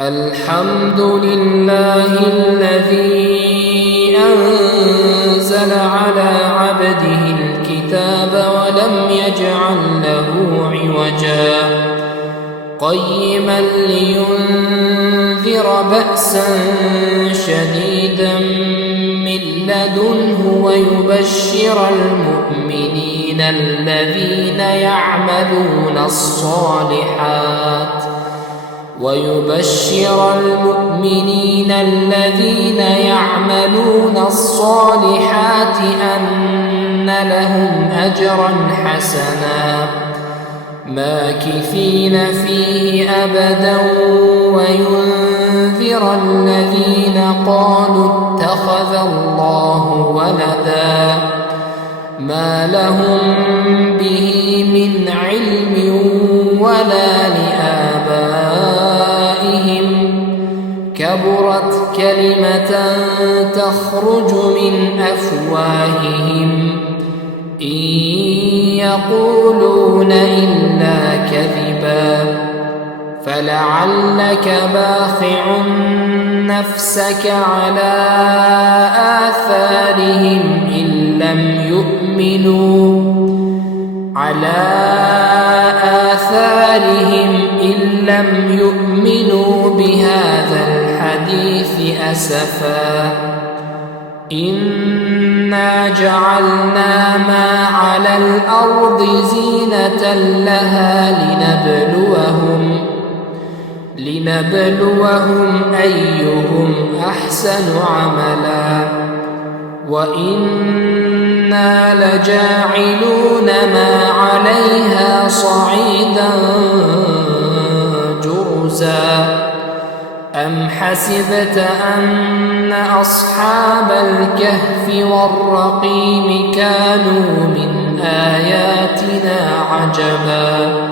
الحمد لله الذي أنزل على عبده الكتاب ولم يجعل له عوجا قيما لينذر بأسا شديدا من لدنه ويبشر المؤمنين الذين يعملون الصالحات أن لهم أجرا حسنا ماكثين فيه أبدا وينذر الذين قالوا اتخذ الله ولدا ما لهم به من علم ولا لآبائهم كبرت كلمة تخرج من أفواههم إن يقولون إلا كذبا فلعلك باخع نفسك على آثارهم إن لم يؤمنوا بهذا الحديث أسفا إنا جعلنا ما على الأرض زينة لها لنبلوهم أيهم أحسن عملا وإنا لجاعلون ما عليها صعيدا جرزا أم حسبت أن أصحاب الكهف والرقيم كانوا من آياتنا عجبا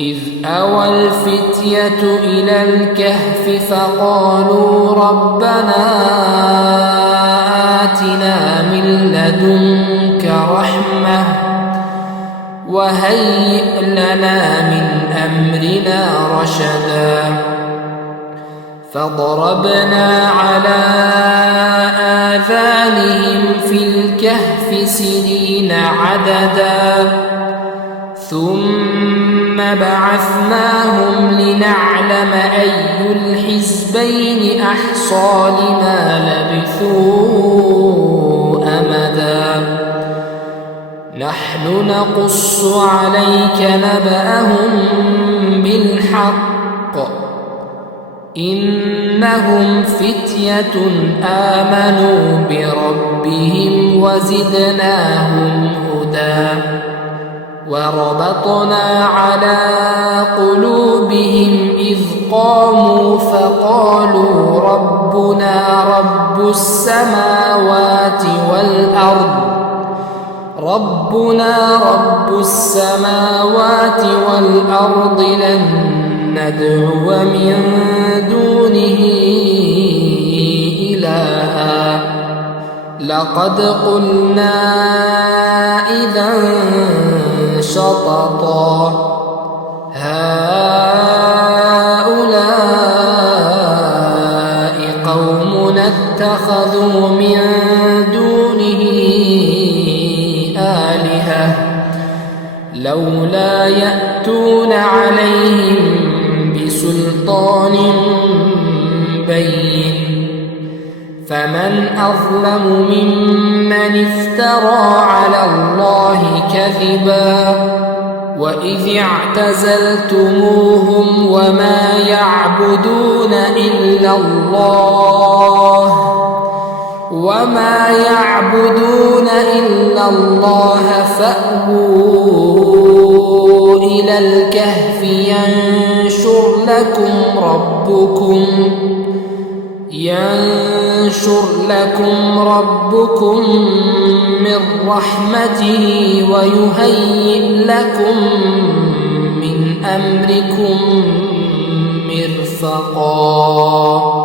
إذ أوى الفتية إلى الكهف فقالوا ربنا آتنا من لدنك رحمة وهيئ لنا من أمرنا رشدا فضربنا على آذانهم في الكهف سنين عددا ثم بعثناهم لنعلم أي الحزبين أحصى لما لبثوا أمدا نحن نقص عليك نبأهم بالحق إنهم فتية آمنوا بربهم وزدناهم هدى وربطنا على قلوبهم إذ قاموا فقالوا ربنا رب السماوات والأرض لن ندعو من دونه إلها لقد قلنا إذا شططا هؤلاء قومنا اتخذوا من دونه آلهة لولا يأتون عليهم بسلطان بين فمن أظلم ممن افترى على الله كذبا وإذ اعتزلتموهم وما يعبدون إلا الله فأووا إلى الكهف ينشر لكم ربكم من رحمته ويهيئ لكم من أمركم مرفقا